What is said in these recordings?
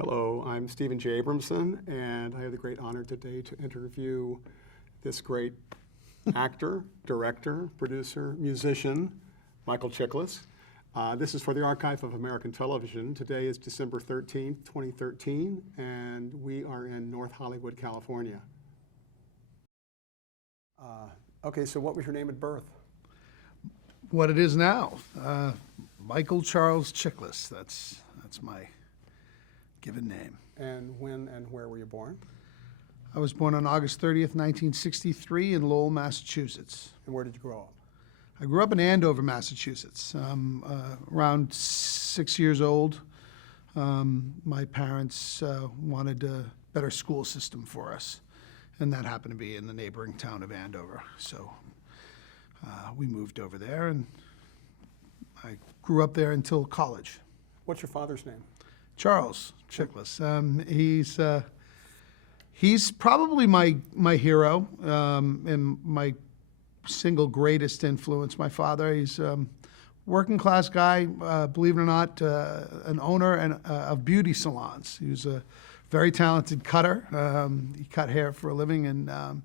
Hello, I'm Stephen J. Abramson, and I have the great honor today to interview this great actor, director, producer, musician, Michael Chiklis. This is for the Archive of American Television. Today is December 13th, 2013, and we are in North Hollywood, California. Okay, so what was your name at birth? What it is now, Michael Charles Chiklis. That's my given name. And when and where were you born? I was born on August 30th, 1963 in Lowell, Massachusetts. And where did you grow up? I grew up in Andover, Massachusetts. Around 6 years old, my parents wanted a better school system for us, and that happened to be in the neighboring town of Andover. So we moved over there, and I grew up there until college. What's your father's name? Charles Chiklis. He's probably my hero and my single greatest influence. My father, he's a working class guy, believe it or not, an owner of beauty salons. He was a very talented cutter. He cut hair for a living, and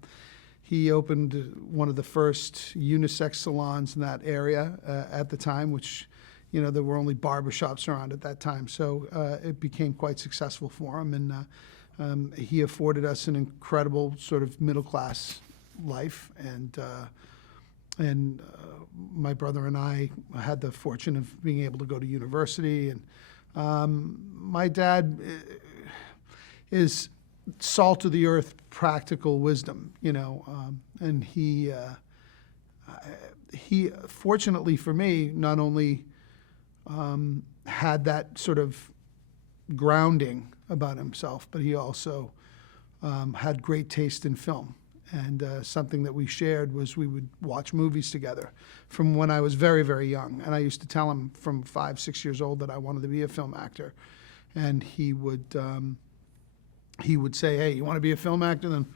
he opened one of the first unisex salons in that area at the time, which, you know, there were only barbershops around at that time. So it became quite successful for him, and he afforded us an incredible sort of middle-class life. And my brother and I had the fortune of being able to go to university. And my dad is salt of the earth, practical wisdom, you know, and he fortunately for me, not only had that sort of grounding about himself, but he also had great taste in film. And something that we shared was we would watch movies together from when I was very, very young. And I used to tell him from 5, 6 years old that I wanted to be a film actor. And he would say, hey, you want to be a film actor? Then,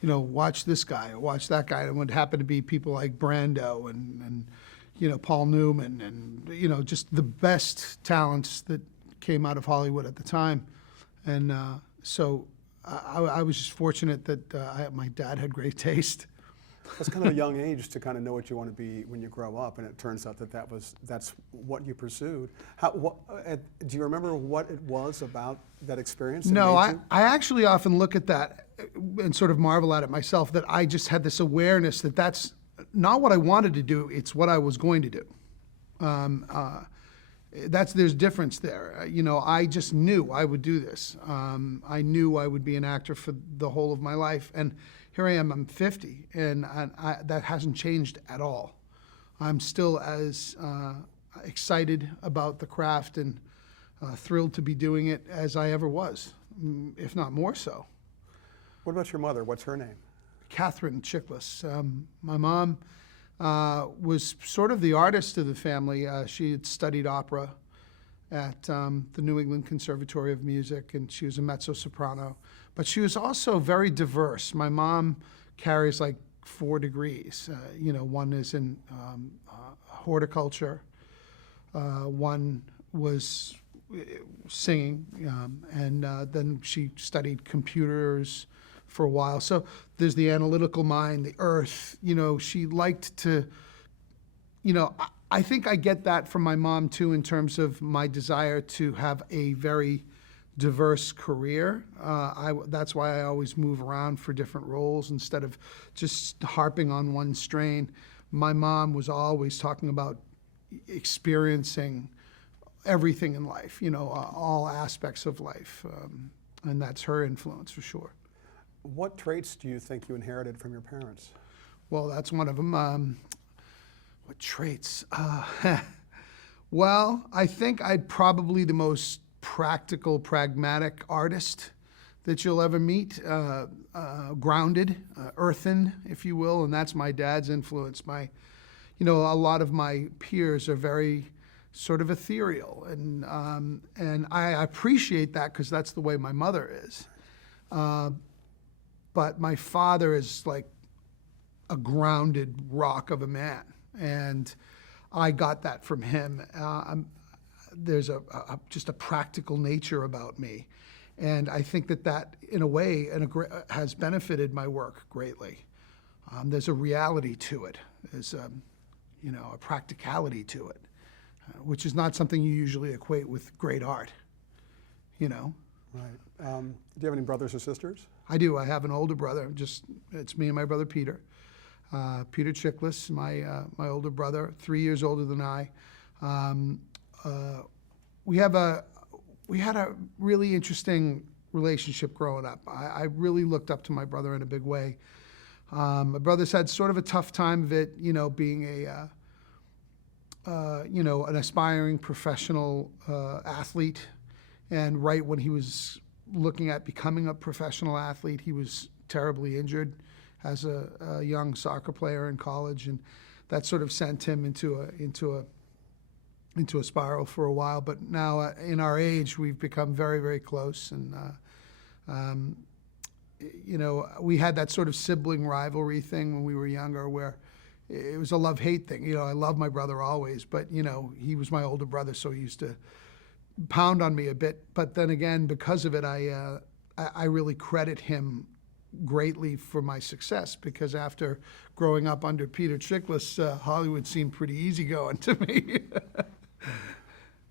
you know, watch this guy or watch that guy. And it would happen to be people like Brando and you know, Paul Newman, and, you know, just the best talents that came out of Hollywood at the time. And so I was just fortunate that my dad had great taste. That's kind of a young age to kind of know what you want to be when you grow up, and it turns out that that's what you pursued. Do you remember what it was about that experience? No, I actually often look at that and sort of marvel at it myself, that I just had this awareness that that's not what I wanted to do, it's what I was going to do. There's difference there. You know, I just knew I would do this. I knew I would be an actor for the whole of my life. And here I am, I'm 50, and that hasn't changed at all. I'm still as excited about the craft and thrilled to be doing it as I ever was, if not more so. What about your mother? What's her name? Catherine Chiklis. My mom was sort of the artist of the family. She had studied opera at the New England Conservatory of Music, and she was a mezzo-soprano. But she was also very diverse. My mom carries like 4 degrees. You know, one is in horticulture, one was singing, and then she studied computers for a while. So there's the analytical mind, the earth, you know, she liked to, you know, I think I get that from my mom too, in terms of my desire to have a very diverse career. That's why I always move around for different roles instead of just harping on one strain. My mom was always talking about experiencing everything in life, you know, all aspects of life. And that's her influence for sure. What traits do you think you inherited from your parents? Well, that's one of them. What traits? Well, I think I'm probably the most practical, pragmatic artist that you'll ever meet. Grounded, earthen, if you will, and that's my dad's influence. You know, a lot of my peers are very sort of ethereal, and I appreciate that because that's the way my mother is. But my father is like a grounded rock of a man, and I got that from him. There's just a practical nature about me. And I think that in a way, has benefited my work greatly. There's a reality to it. There's a practicality to it, which is not something you usually equate with great art, you know? Right. Do you have any brothers or sisters? I do. I have an older brother. It's me and my brother Peter. Peter Chiklis, my older brother, 3 years older than I. We had a really interesting relationship growing up. I really looked up to my brother in a big way. My brother's had sort of a tough time of it, being an aspiring professional athlete. And right when he was looking at becoming a professional athlete, he was terribly injured as a young soccer player in college, and that sort of sent him into a spiral for a while. But now, in our age, we've become very, very close, and we had that sort of sibling rivalry thing when we were younger, where it was a love-hate thing. I love my brother always, but he was my older brother, so he used to pound on me a bit. But then again, because of it, I really credit him greatly for my success, because after growing up under Peter Chiklis, Hollywood seemed pretty easygoing to me.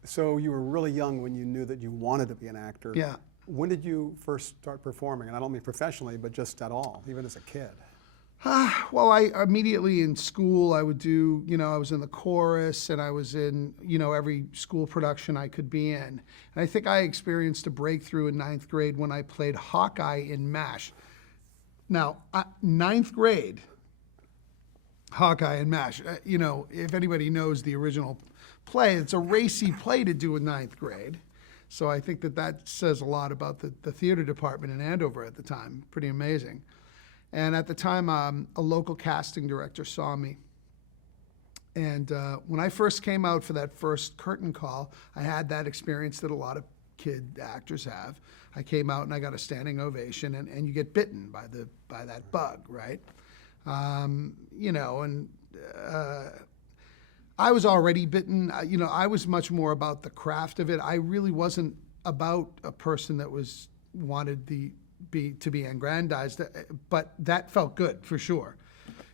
So you were really young when you knew that you wanted to be an actor. Yeah. When did you first start performing? And I don't mean professionally, but just at all, even as a kid. Well, I immediately in school, I would do, I was in the chorus, and I was in, every school production I could be in. And I think I experienced a breakthrough in 9th grade when I played Hawkeye in MASH. Now, 9th grade, Hawkeye and MASH, if anybody knows the original play, it's a racy play to do in 9th grade. So I think that says a lot about the theater department in Andover at the time. Pretty amazing. And at the time, a local casting director saw me. And when I first came out for that first curtain call, I had that experience that a lot of kid actors have. I came out and I got a standing ovation, and you get bitten by that bug, right? I was already bitten. I was much more about the craft of it. I really wasn't about a person that wanted to be aggrandized, but that felt good for sure.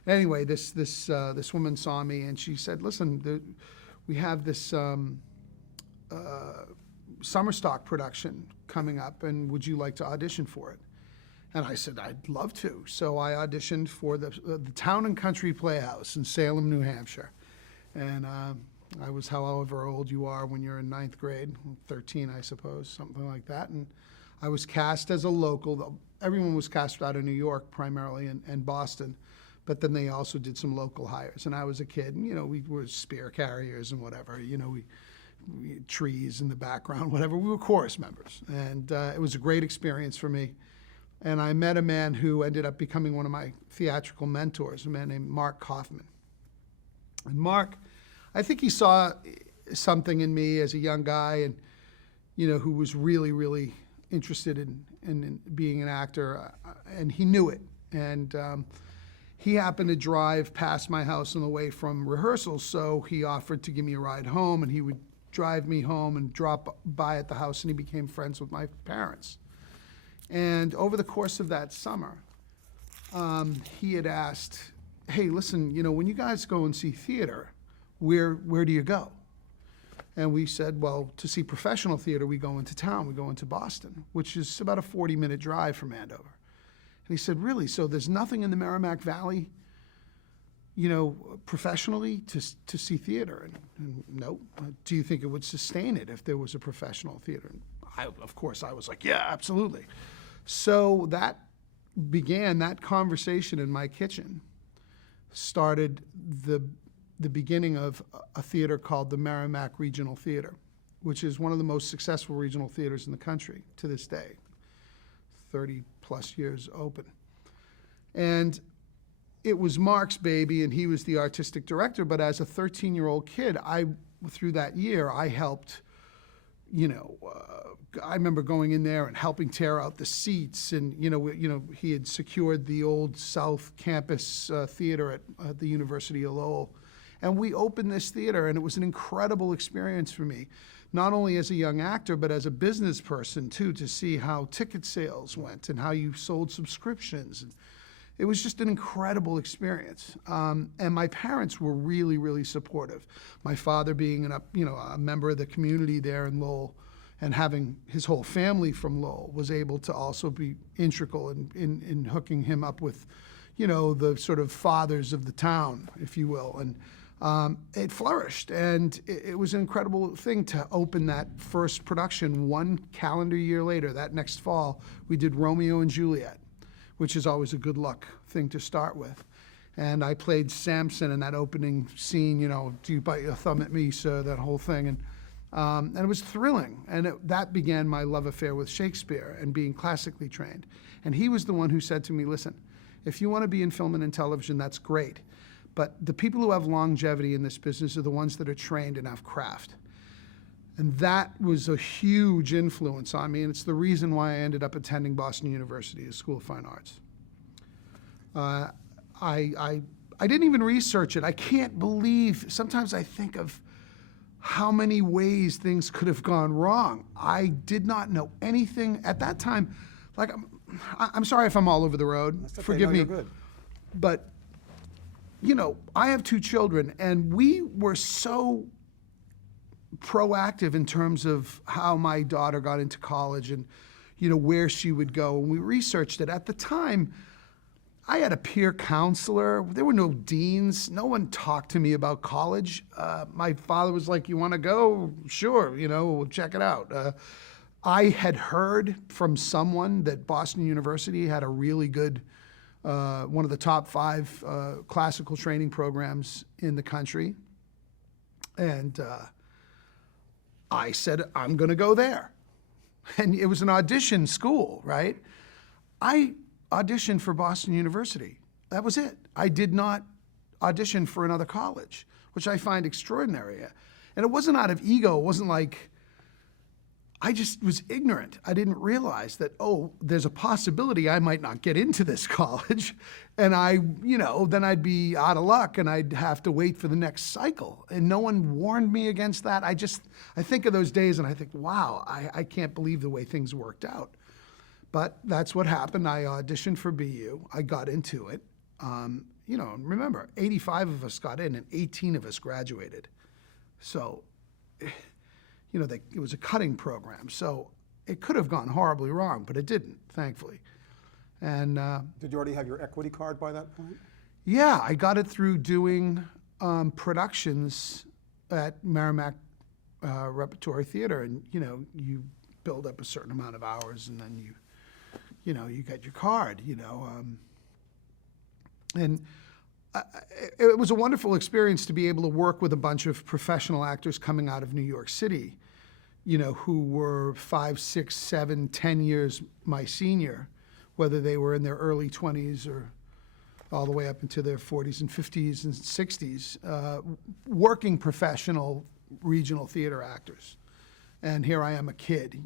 Anyway, this woman saw me, and she said, "Listen, we have this summer stock production coming up, and would you like to audition for it?" And I said, "I'd love to." So I auditioned for the Town and Country Playhouse in Salem, New Hampshire, and I was however old you are when you're in 9th grade, 13, I suppose, something like that, and I was cast as a local. Everyone was cast out of New York primarily, and Boston, but then they also did some local hires. And I was a kid, and we were spear carriers and whatever. We had trees in the background, whatever. We were chorus members, and it was a great experience for me. And I met a man who ended up becoming one of my theatrical mentors, a man named Mark Kaufman. And Mark, I think he saw something in me as a young guy, and who was really, really interested in being an actor, and he knew it. And he happened to drive past my house on the way from rehearsals, so he offered to give me a ride home, and he would drive me home and drop by at the house, and he became friends with my parents. And over the course of that summer, he had asked, "Hey, listen, when you guys go and see theater, where do you go?" And we said, "Well, to see professional theater, we go into town. We go into Boston, which is about a 40-minute drive from Andover." And he said, "Really? So there's nothing in the Merrimack Valley, professionally to see theater?" And no. "Do you think it would sustain it if there was a professional theater?" And of course, I was like, "Yeah, absolutely." So that conversation in my kitchen started the beginning of a theater called the Merrimack Regional Theater, which is one of the most successful regional theaters in the country to this day, 30 plus years open. And it was Mark's baby, and he was the artistic director, but as a 13-year-old kid, through that year, I helped, I remember going in there and helping tear out the seats, and he had secured the old South Campus theater at the University of Lowell. And we opened this theater, and it was an incredible experience for me not only as a young actor, but as a business person too, to see how ticket sales went and how you sold subscriptions. It was just an incredible experience. And my parents were really, really supportive. My father being a member of the community there in Lowell, and having his whole family from Lowell, was able to also be integral in hooking him up with, the sort of fathers of the town, if you will. And it flourished, and it was an incredible thing to open that first production 1 calendar year later. That next fall, we did Romeo and Juliet, which is always a good luck thing to start with. And I played Samson in that opening scene, do you bite your thumb at me, sir, that whole thing. And it was thrilling. And that began my love affair with Shakespeare and being classically trained. And he was the one who said to me, listen, if you want to be in film and in television, that's great. But the people who have longevity in this business are the ones that are trained and have craft. And that was a huge influence on me, and it's the reason why I ended up attending Boston University, the School of Fine Arts. I didn't even research it. I can't believe, sometimes I think of how many ways things could have gone wrong. I did not know anything at that time. Like, I'm sorry if I'm all over the road. That's okay. Forgive No, me. you're good. But, I have 2 children, and we were so proactive in terms of how my daughter got into college and, where she would go. And we researched it. At the time, I had a peer counselor. There were no deans. No one talked to me about college. My father was like, you want to go? Sure, we'll check it out. I had heard from someone that Boston University had a really good, one of the top 5 classical training programs in the country. And I said, I'm going to go there. And it was an audition school, right? I auditioned for Boston University. That was it. I did not audition for another college, which I find extraordinary. And it wasn't out of ego. It wasn't like, I just was ignorant. I didn't realize that, there's a possibility I might not get into this college. And then I'd be out of luck and I'd have to wait for the next cycle. And no one warned me against that. I think of those days and I think, wow, I can't believe the way things worked out. But that's what happened. I auditioned for BU. I got into it. Remember, 85 of us got in and 18 of us graduated. So, it was a cutting program. So it could have gone horribly wrong, but it didn't, thankfully. And Did you already have your equity card by that point? yeah, I got it through doing productions at Merrimack Repertory Theater. And, you build up a certain amount of hours and then you get your card, and it was a wonderful experience to be able to work with a bunch of professional actors coming out of New York City, who were 5, 6, 7, 10 years my senior, whether they were in their early 20s or all the way up into their 40s and 50s and 60s, working professional regional theater actors. And here I am, a kid,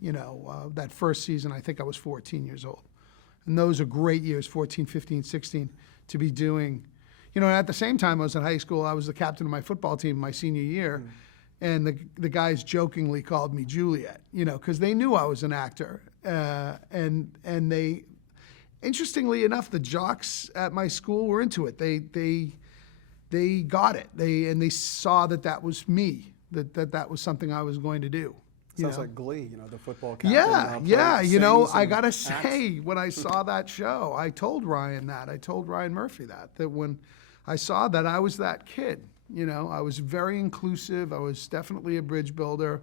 that first season, I think I was 14 years old. And those are great years, 14, 15, 16, to be doing. At the same time I was in high school, I was the captain of my football team my senior year. And the guys jokingly called me Juliet, because they knew I was an actor. And they, interestingly enough, the jocks at my school were into it. They got it. They saw that was me, that was something I was going to do. Sounds like Glee, the football captain. Yeah. I got gotta say, when I saw that show, I told Ryan Murphy that when I saw that, I was that kid. I was very inclusive. I was definitely a bridge builder.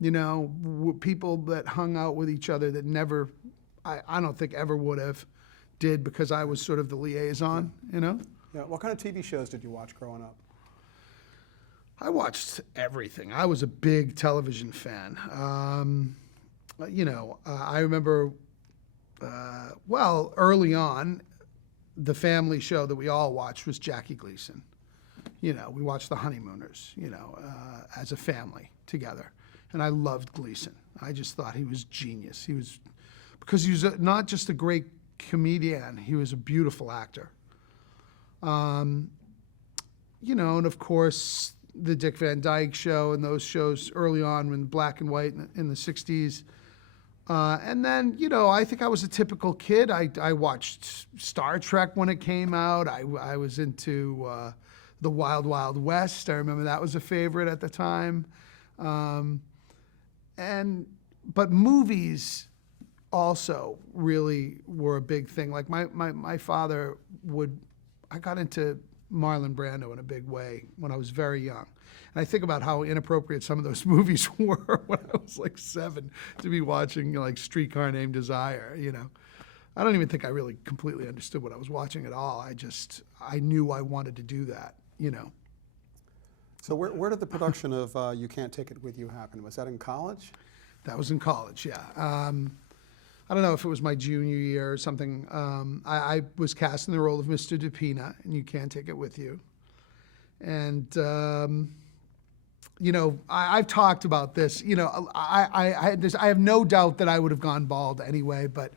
People that hung out with each other that never, I don't think ever would have, did, because I was sort of the liaison. Yeah. What kind of TV shows did you watch growing up? I watched everything. I was a big television fan. I remember, early on, the family show that we all watched was Jackie Gleason. We watched The Honeymooners, as a family together. And I loved Gleason. I just thought he was genius. Because he was not just a great comedian, he was a beautiful actor. And of course, the Dick Van Dyke Show and those shows early on when black and white in the 60s. And then, I think I was a typical kid. I watched Star Trek when it came out. I was into the Wild Wild West. I remember that was a favorite at the time. But movies also really were a big thing. Like my father I got into Marlon Brando in a big way when I was very young. And I think about how inappropriate some of those movies were when I was like 7 to be watching like Streetcar Named Desire, I don't even think I really completely understood what I was watching at all. I knew I wanted to do that, So where did the production of You Can't Take It With You happen? Was that in college? That was in college, yeah. I don't know if it was my junior year or something. I was cast in the role of Mr. DePina, and You Can't Take It With You. And, I've talked about this. I have no doubt that I would have gone bald anyway, but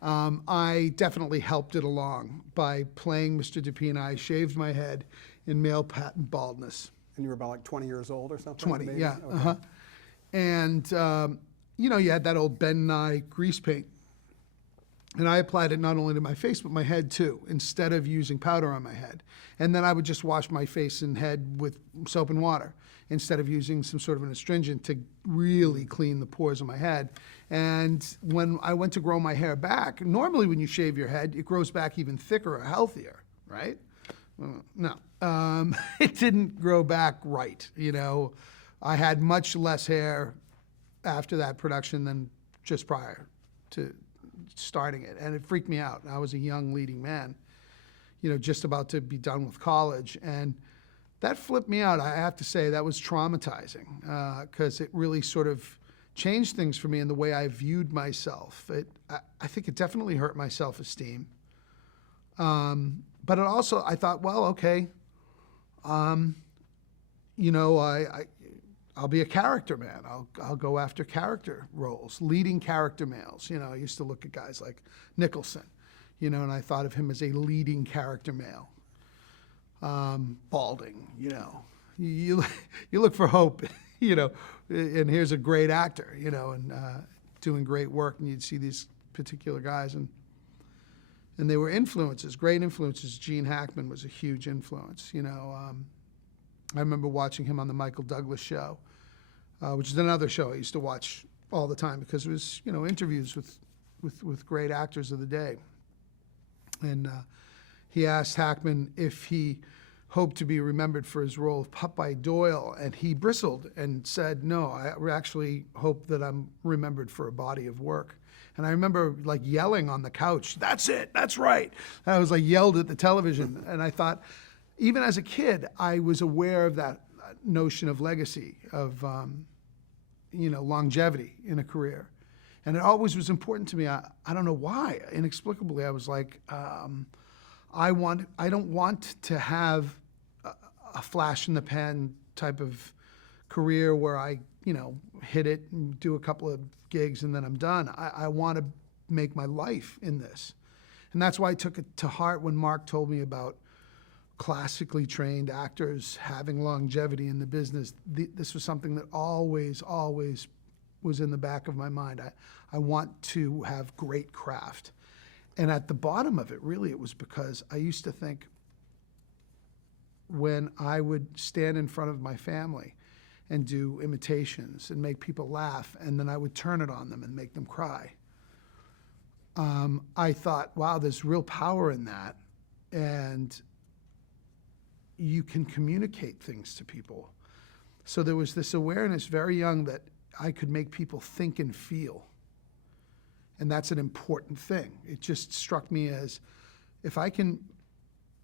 I definitely helped it along by playing Mr. DePina. I shaved my head in male patent baldness. And you were about like 20 years old or something? 20, maybe? yeah. Okay. Uh-huh. And, you had that old Ben Nye grease paint. And I applied it not only to my face, but my head too, instead of using powder on my head. And then I would just wash my face and head with soap and water instead of using some sort of an astringent to really clean the pores of my head. And when I went to grow my hair back, normally when you shave your head, it grows back even thicker or healthier, right? No, it didn't grow back right. I had much less hair after that production than just prior to starting it, and it freaked me out. I was a young leading man, just about to be done with college, and that flipped me out. I have to say that was traumatizing because it really sort of changed things for me in the way I viewed myself. I think it definitely hurt my self-esteem, but it also, I thought, well, okay, I'll be a character man. I'll go after character roles, leading character males. I used to look at guys like Nicholson, and I thought of him as a leading character male. Balding, you look for hope, and here's a great actor, and doing great work, and you'd see these particular guys, and they were influences, great influences. Gene Hackman was a huge influence, I remember watching him on the Michael Douglas Show, which is another show I used to watch all the time because it was, interviews with great actors of the day. And he asked Hackman if he hoped to be remembered for his role of Popeye Doyle, and he bristled and said, "No, I actually hope that I'm remembered for a body of work." And I remember like yelling on the couch, "That's it, that's right." And I was like yelled at the television, and I thought, even as a kid, I was aware of that notion of legacy, of longevity in a career, and it always was important to me. I don't know why. Inexplicably, I was like, I don't want to have a flash in the pan type of career where I hit it and do a couple of gigs and then I'm done. I want to make my life in this, and that's why I took it to heart when Mark told me about classically trained actors having longevity in the business. This was something that always was in the back of my mind. I want to have great craft. And at the bottom of it, really, it was because I used to think when I would stand in front of my family and do imitations and make people laugh, and then I would turn it on them and make them cry, I thought, wow, there's real power in that. And you can communicate things to people. So there was this awareness very young that I could make people think and feel. And that's an important thing. It just struck me as if I can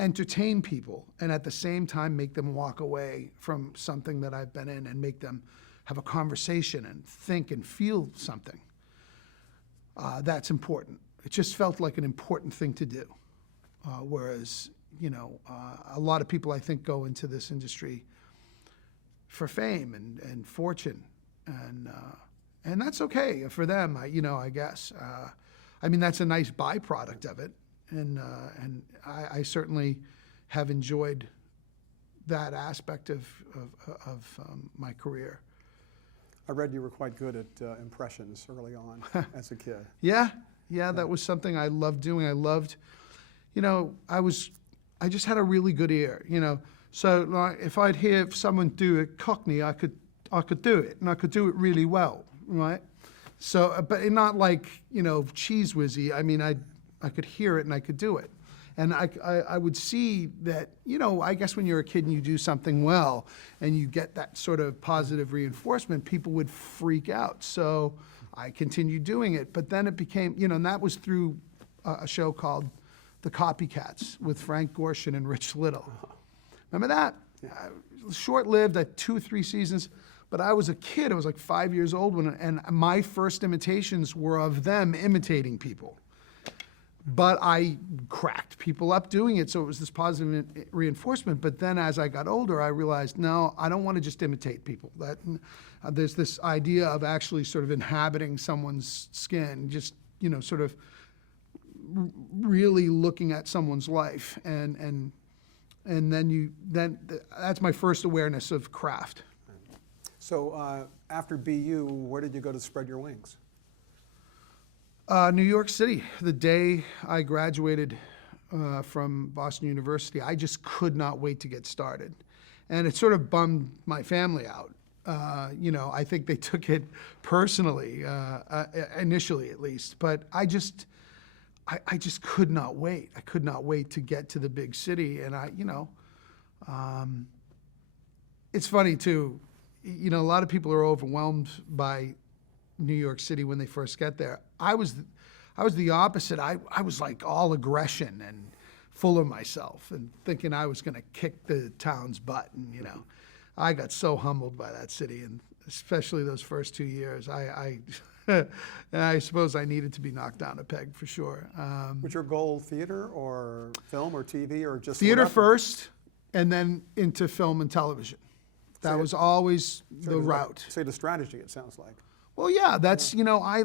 entertain people and at the same time make them walk away from something that I've been in and make them have a conversation and think and feel something, that's important. It just felt like an important thing to do. Whereas, a lot of people I think go into this industry for fame and fortune, and that's okay for them. I guess. That's a nice byproduct of it, and I certainly have enjoyed that aspect of my career. I read you were quite good at impressions early on as a kid. Yeah, that was something I loved doing. I loved, I just had a really good ear, So like, if I'd hear someone do a Cockney, I could do it, and I could do it really well, right? So, but not like, cheese whizzy. I mean, I could hear it and I could do it. And I would see that, I guess when you're a kid and you do something well and you get that sort of positive reinforcement, people would freak out. So I continued doing it. But then it became, and that was through a show called The Copycats with Frank Gorshin and Rich Little. Remember that? Short-lived, 2 or 3 seasons. But I was a kid. I was like 5 years old and my first imitations were of them imitating people. But I cracked people up doing it, so it was this positive reinforcement. But then as I got older, I realized, no, I don't want to just imitate people. That there's this idea of actually sort of inhabiting someone's skin, just, sort of really looking at someone's life. And then that's my first awareness of craft. So after BU, where did you go to spread your wings? New York City. The day I graduated from Boston University, I just could not wait to get started. And it sort of bummed my family out. I think they took it personally, initially at least. But I just could not wait. I could not wait to get to the big city. And it's funny too. A lot of people are overwhelmed by New York City when they first get there. I was the opposite. I was like all aggression and full of myself and thinking I was going to kick the town's butt. And I got so humbled by that city, and especially those first 2 years. I suppose I needed to be knocked down a peg for sure. Was your goal theater or film or TV or just theater whatever? first, and then into film and television. That was always the route. Say the strategy, it sounds like. Well, yeah, that's, I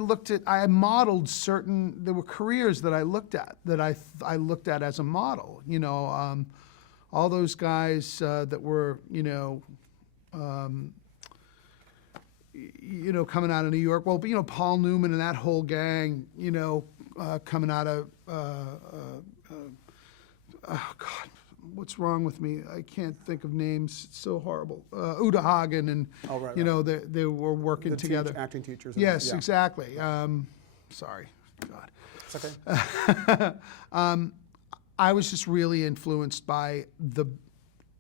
modeled there were careers that I looked at, that I looked at as a model, all those guys that were, coming out of New York. Well, Paul Newman and that whole gang, coming out of, oh God, what's wrong with me? I can't think of names. It's so horrible. Uta Hagen and, they were working together. Acting teachers. Yes, exactly. Sorry, God. It's okay. I was just really influenced by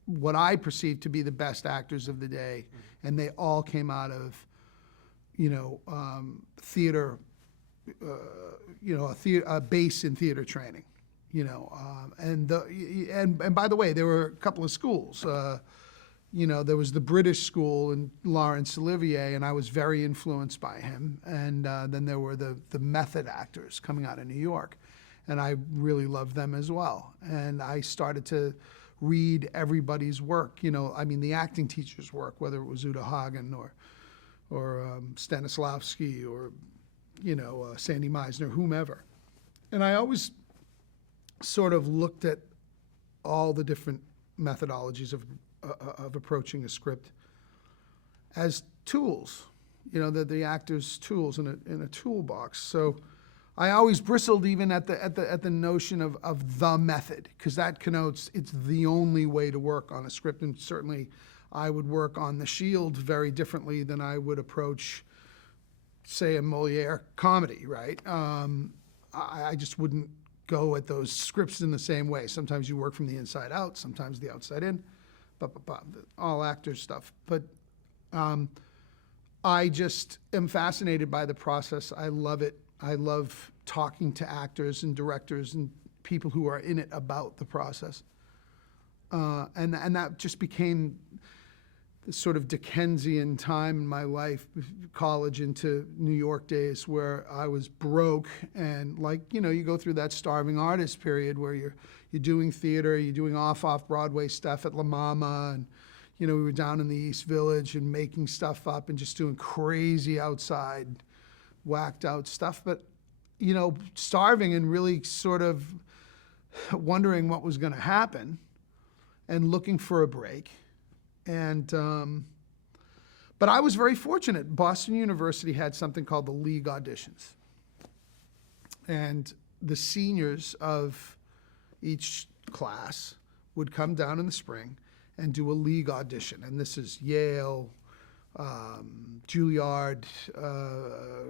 what I perceived to be the best actors of the day, and they all came out of, theater, a base in theater training. And by the way, there were a couple of schools. There was the British school and Laurence Olivier, and I was very influenced by him. And then there were the method actors coming out of New York, and I really loved them as well. And I started to read everybody's work. The acting teachers' work, whether it was Uta Hagen or Stanislavski or Sandy Meisner, whomever. And I always sort of looked at all the different methodologies of approaching a script as tools, the actor's tools in a toolbox. So I always bristled even at the notion of the method, because that connotes it's the only way to work on a script. And certainly I would work on The Shield very differently than I would approach, say, a Moliere comedy, right? I just wouldn't go at those scripts in the same way. Sometimes you work from the inside out, sometimes the outside in, all actor stuff. But I just am fascinated by the process. I love it. I love talking to actors and directors and people who are in it about the process. And that just became this sort of Dickensian time in my life, college into New York days, where I was broke and you go through that starving artist period where you're doing theater, you're doing off Broadway stuff at La Mama, and we were down in the East Village and making stuff up and just doing crazy outside, whacked out stuff. But starving and really sort of wondering what was going to happen. and looking for a break. And but I was very fortunate. Boston University had something called the League Auditions. And the seniors of each class would come down in the spring and do a league audition. And this is Yale, Juilliard,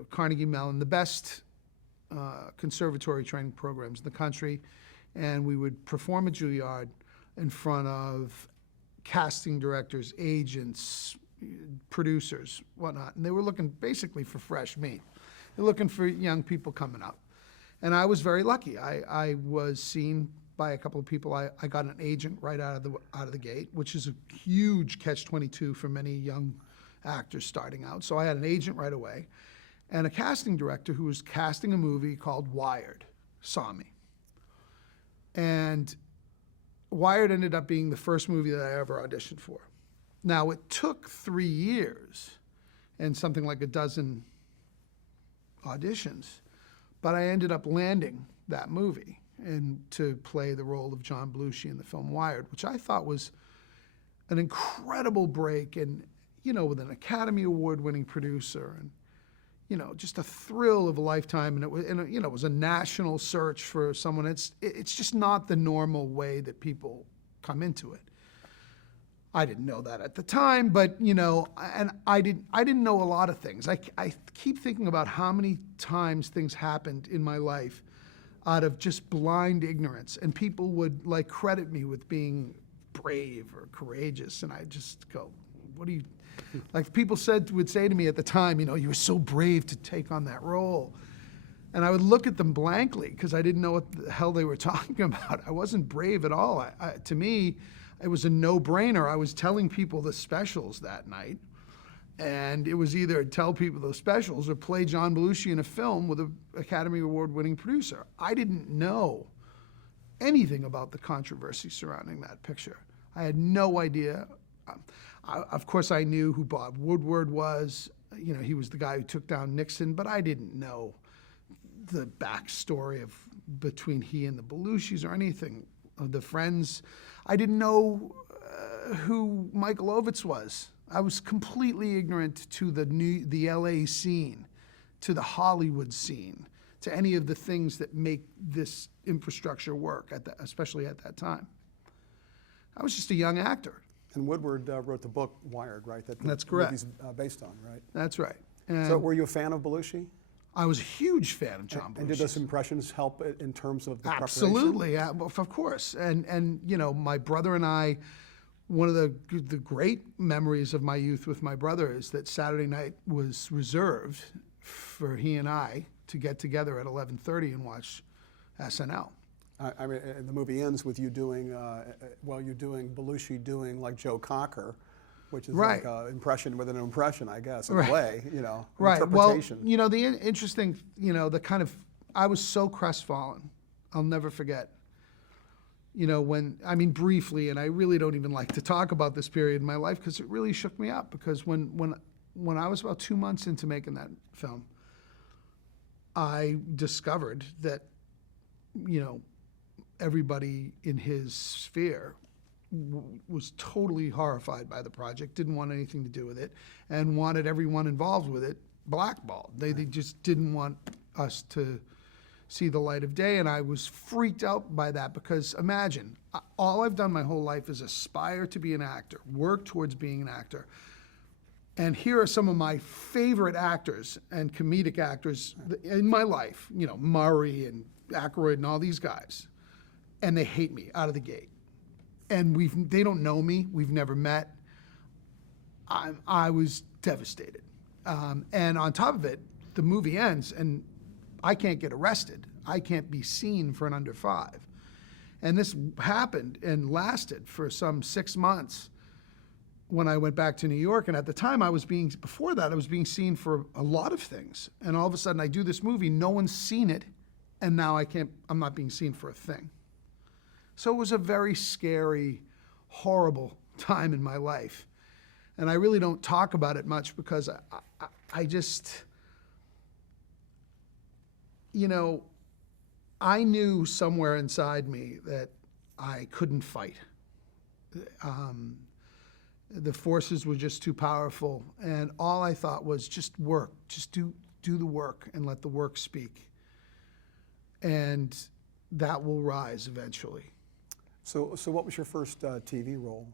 Carnegie Mellon, the best conservatory training programs in the country. And we would perform at Juilliard in front of casting directors, agents, producers, whatnot. And they were looking basically for fresh meat. They're looking for young people coming up. And I was very lucky. I was seen by a couple of people. I got an agent right out of the gate, which is a huge catch-22 for many young actors starting out. So I had an agent right away, and a casting director who was casting a movie called Wired saw me. And Wired ended up being the first movie that I ever auditioned for. Now, it took 3 years and something like a dozen auditions, but I ended up landing that movie and to play the role of John Belushi in the film Wired, which I thought was an incredible break, and with an Academy Award-winning producer, and just a thrill of a lifetime. And it was a national search for someone. It's just not the normal way that people come into it. I didn't know that at the time, but and I didn't know a lot of things. I keep thinking about how many times things happened in my life out of just blind ignorance, and people would credit me with being brave or courageous, and I just go, "What do you?" Like people would say to me at the time, "You were so brave to take on that role," and I would look at them blankly because I didn't know what the hell they were talking about. I wasn't brave at all. To me, it was a no-brainer. I was telling people the specials that night, and it was either tell people those specials or play John Belushi in a film with an Academy Award-winning producer. I didn't know anything about the controversy surrounding that picture. I had no idea. Of course, I knew who Bob Woodward was. He was the guy who took down Nixon, but I didn't know the backstory between he and the Belushis or anything of the friends. I didn't know who Michael Ovitz was. I was completely ignorant to the LA scene, to the Hollywood scene, to any of the things that make this infrastructure work, especially at that time. I was just a young actor. And Woodward wrote the book Wired, right? That's correct. Movie's based on, right? That's right. So were you a fan of Belushi? I was a huge fan of John Belushi. And did those impressions help in terms of the Absolutely, of course. And my brother and I, one of the great memories of my youth with my brother is that Saturday night was reserved for he and I to get together at 11:30 and watch SNL. I mean, the movie ends with you doing, you're doing Belushi doing like Joe Cocker, which is right. like an impression within an impression, I guess, in right. a way, right. interpretation. Well, the interesting, I was so crestfallen. I'll never forget. Briefly, and I really don't even like to talk about this period in my life because it really shook me up. Because when I was about 2 months into making that film, I discovered that, everybody in his sphere was totally horrified by the project, didn't want anything to do with it, and wanted everyone involved with it blackballed. They just didn't want us to see the light of day, and I was freaked out by that because imagine, all I've done my whole life is aspire to be an actor, work towards being an actor, and here are some of my favorite actors and comedic actors in my life, Murray and Aykroyd and all these guys, and they hate me out of the gate. And they don't know me. We've never met. I was devastated. And on top of it, the movie ends, and I can't get arrested. I can't be seen for an under 5. And this happened and lasted for some 6 months when I went back to New York. And at the time, before that, I was being seen for a lot of things. And all of a sudden, I do this movie, no one's seen it, and now I'm not being seen for a thing. So it was a very scary, horrible time in my life. And I really don't talk about it much because I just, I knew somewhere inside me that I couldn't fight. The forces were just too powerful, and all I thought was just work, just do the work and let the work speak, and that will rise eventually. So what was your first TV role?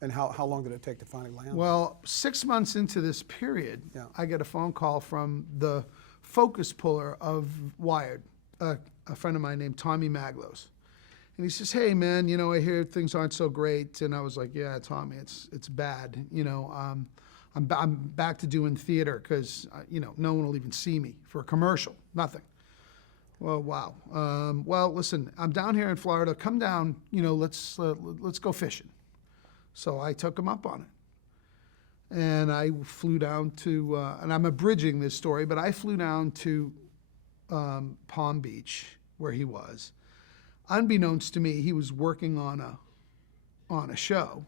And how long did it take to finally land? Well, 6 months into this period, Yeah. I get a phone call from the focus puller of Wired, a friend of mine named Tommy Maglos. And he says, "Hey, man, I hear things aren't so great." And I was like, "Yeah, Tommy, it's bad. I'm back to doing theater because, no one will even see me for a commercial, nothing." Well, wow. Well, listen, I'm down here in Florida. Come down, let's go fishing. So I took him up on it. And I flew down to, and I'm abridging this story, but I flew down to Palm Beach, where he was. Unbeknownst to me, he was working on a show.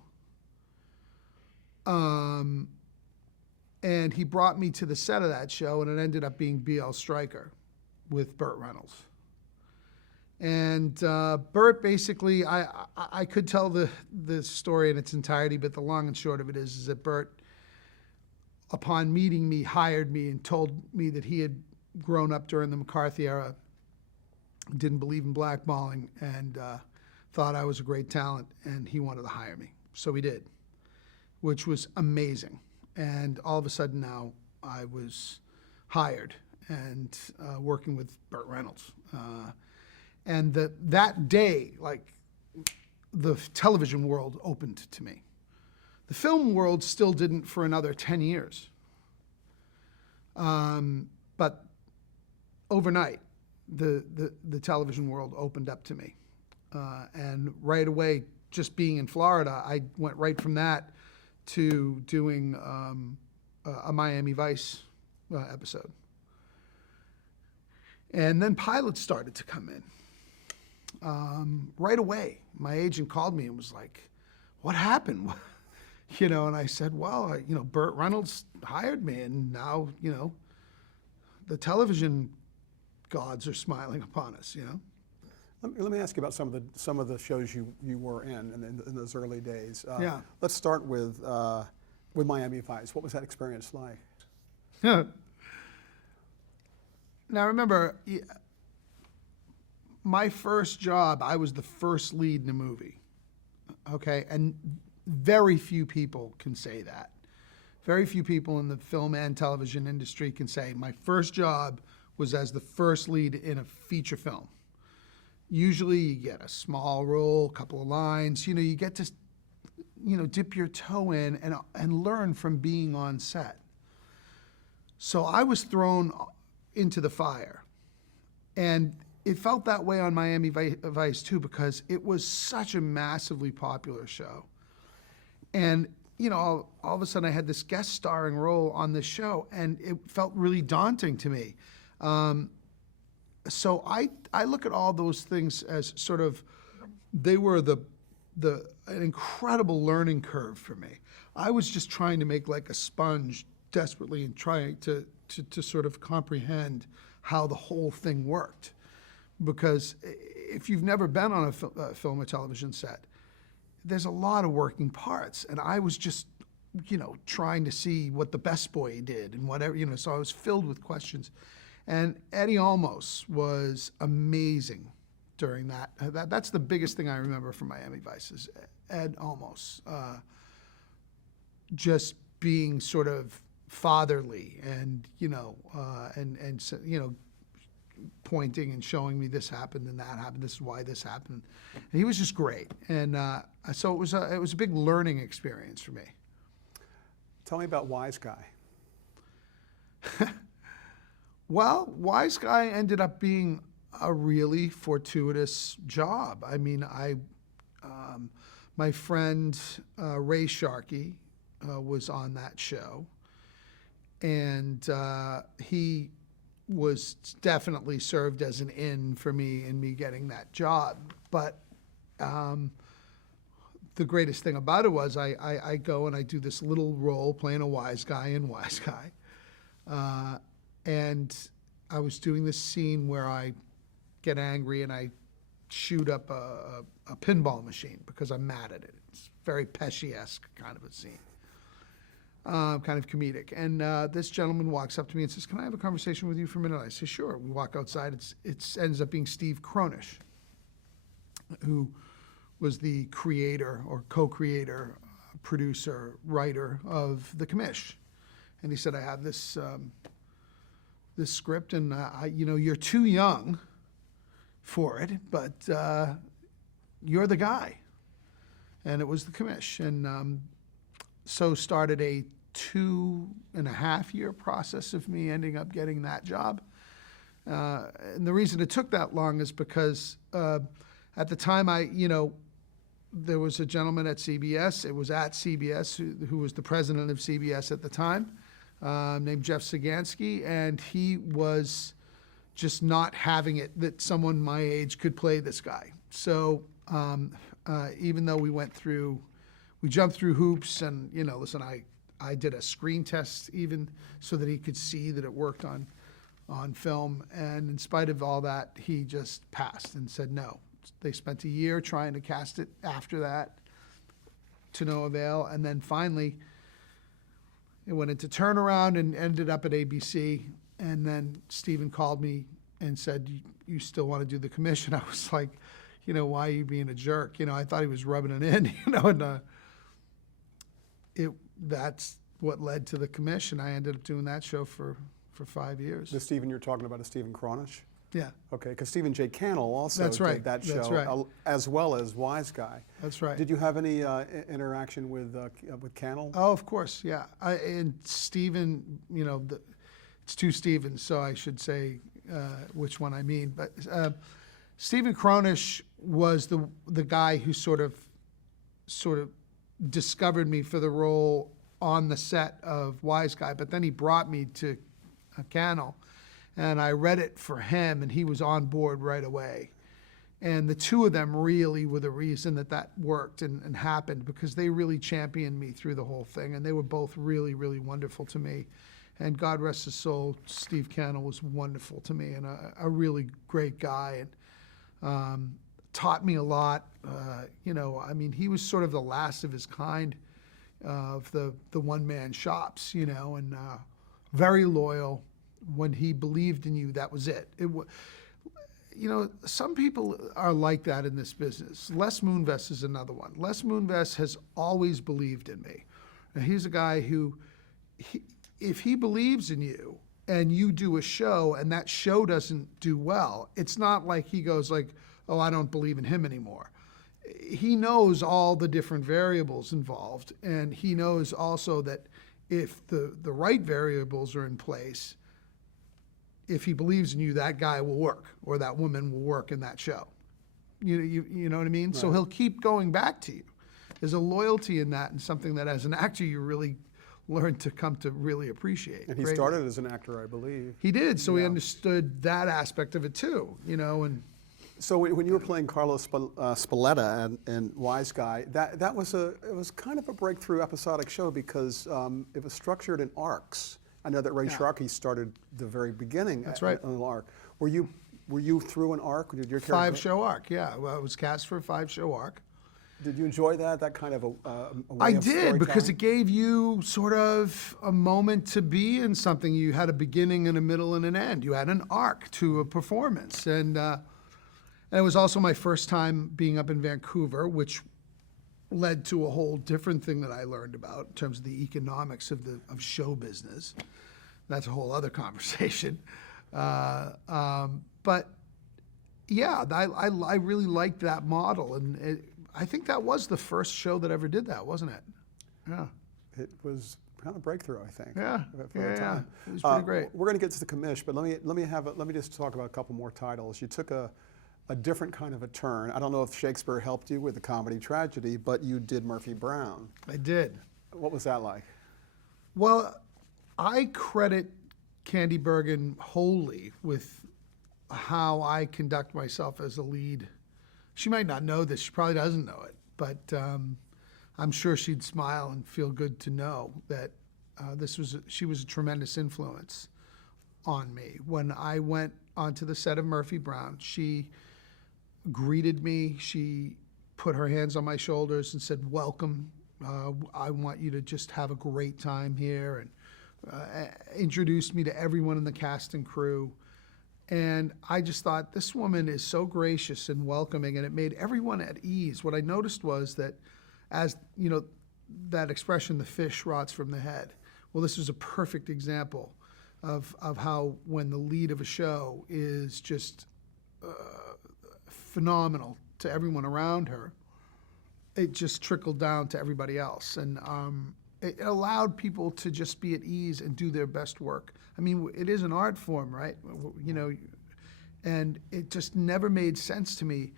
And he brought me to the set of that show, and it ended up being BL Stryker with Burt Reynolds. And Burt, basically, I could tell the story in its entirety, but the long and short of it is that Burt, upon meeting me, hired me and told me that he had grown up during the McCarthy era, didn't believe in blackballing, and thought I was a great talent, and he wanted to hire me. So he did, which was amazing. And all of a sudden now I was hired and working with Burt Reynolds. And that day, the television world opened to me. The film world still didn't for another 10 years. But overnight, the television world opened up to me. And right away, just being in Florida, I went right from that to doing a Miami Vice episode. And then pilots started to come in. Right away, my agent called me and was like, "What happened?" And I said, "Well, Burt Reynolds hired me, and now, the television gods are smiling upon us." Let me ask you about some of the shows you were in those early days. Yeah. Let's start with Miami Vice. What was that experience like? Now remember, my first job, I was the first lead in a movie. Okay, and very few people can say that. Very few people in the film and television industry can say, my first job was as the first lead in a feature film. Usually you get a small role, a couple of lines, you get to, dip your toe in and learn from being on set. So I was thrown into the fire. And it felt that way on Miami Vice too, because it was such a massively popular show. And, all of a sudden I had this guest starring role on this show, and it felt really daunting to me. So I look at all those things as sort of, they were an incredible learning curve for me. I was just trying to make like a sponge desperately and trying to sort of comprehend how the whole thing worked. Because if you've never been on a film or television set, there's a lot of working parts. And I was just, trying to see what the best boy did and whatever, so I was filled with questions. And Eddie Olmos was amazing during that. That's the biggest thing I remember from Miami Vice is Ed Olmos. Just being sort of fatherly and, pointing and showing me this happened and that happened, this is why this happened. And he was just great. And so it was a big learning experience for me. Tell me about Wise Guy. Well, Wise Guy ended up being a really fortuitous job. I mean, my friend Ray Sharkey was on that show, and he was definitely served as an in for me in me getting that job. But the greatest thing about it was I go and I do this little role playing a wise guy in Wise Guy. And I was doing this scene where I get angry and I shoot up a pinball machine because I'm mad at it. It's very Pesci-esque kind of a scene, kind of comedic. And this gentleman walks up to me and says, "Can I have a conversation with you for a minute?" I say, "Sure." We walk outside. It ends up being Steve Kronish, who was the creator or co-creator, producer, writer of The Commish. And he said, "I have this this script, and you're too young for it, but you're the guy." And it was The Commish. And so started a 2.5-year process of me ending up getting that job. And the reason it took that long is because at the time there was a gentleman at CBS, it was at CBS, who was the president of CBS at the time, named Jeff Sagansky, and he was just not having it that someone my age could play this guy. So even though we jumped through hoops, and listen, I did a screen test even so that he could see that it worked on film, and in spite of all that, he just passed and said no. They spent a year trying to cast it after that, to no avail, and then finally it went into turnaround and ended up at ABC. And then Stephen called me and said, "You still want to do The Commission?" I was like, "Why are you being a jerk?" I thought he was rubbing it in, and that's what led to The Commission. I ended up doing that show for 5 years. The Stephen you're talking about is Stephen Kronish? Yeah. Okay, because Stephen J. Cannell also That's right. did that show, That's right. as well as Wise Guy. That's right. Did you have any interaction with Cannell? Oh, of course, yeah. And Stephen, it's two Stephens, so I should say which one I mean. But Stephen Kronish was the guy who sort of discovered me for the role on the set of Wise Guy. But then he brought me to Cannell, and I read it for him, and he was on board right away. And the two of them really were the reason that worked and happened, because they really championed me through the whole thing, and they were both really, really wonderful to me. And God rest his soul, Steve Cannell was wonderful to me and a really great guy, and taught me a lot. He was sort of the last of his kind of the one-man shops, and very loyal. When he believed in you, that was it. Some people are like that in this business. Les Moonves is another one. Les Moonves has always believed in me. And he's a guy who, if he believes in you and you do a show and that show doesn't do well, it's not like he goes like, "Oh, I don't believe in him anymore." He knows all the different variables involved, and he knows also that if the right variables are in place, if he believes in you, that guy will work or that woman will work in that show. You know what I mean? Right. So he'll keep going back to you. There's a loyalty in that, and something that as an actor you really learn to come to really appreciate. And he started as an actor, I believe. He did, so he understood that aspect of it too, and... So when you were playing Carlos Spalletta and Wise Guy, it was kind of a breakthrough episodic show because it was structured in arcs. I know that Ray Sharkey started the very beginning. That's right. On an arc. Were you through an arc? Did your character 5-show arc? Yeah, well, I was cast for a 5-show arc. Did you enjoy that kind of a way I of did, because it gave you sort of a moment to be in something. You had a beginning and a middle and an end. You had an arc to a performance, and it was also my first time being up in Vancouver, which led to a whole different thing that I learned about in terms of the economics of show business. That's a whole other conversation. But yeah, I really liked that model, and I think that was the first show that ever did that, wasn't it? Yeah. It was kind of breakthrough, I think. Yeah. For the time. It was pretty great. We're going to get to The Commish, but let me just talk about a couple more titles. You took a different kind of a turn. I don't know if Shakespeare helped you with the comedy tragedy, but you did Murphy Brown. I did. What was that like? Well, I credit Candy Bergen wholly with how I conduct myself as a lead. She might not know this. She probably doesn't know it, but I'm sure she'd smile and feel good to know that she was a tremendous influence on me. When I went onto the set of Murphy Brown, she greeted me. She put her hands on my shoulders and said, "Welcome. I want you to just have a great time here," and introduced me to everyone in the cast and crew. And I just thought, this woman is so gracious and welcoming, and it made everyone at ease. What I noticed was that, as you know, that expression, the fish rots from the head. Well, this was a perfect example of how when the lead of a show is just phenomenal to everyone around her, it just trickled down to everybody else. And it allowed people to just be at ease and do their best work. I mean, it is an art form, right? You know, and it just never made sense to me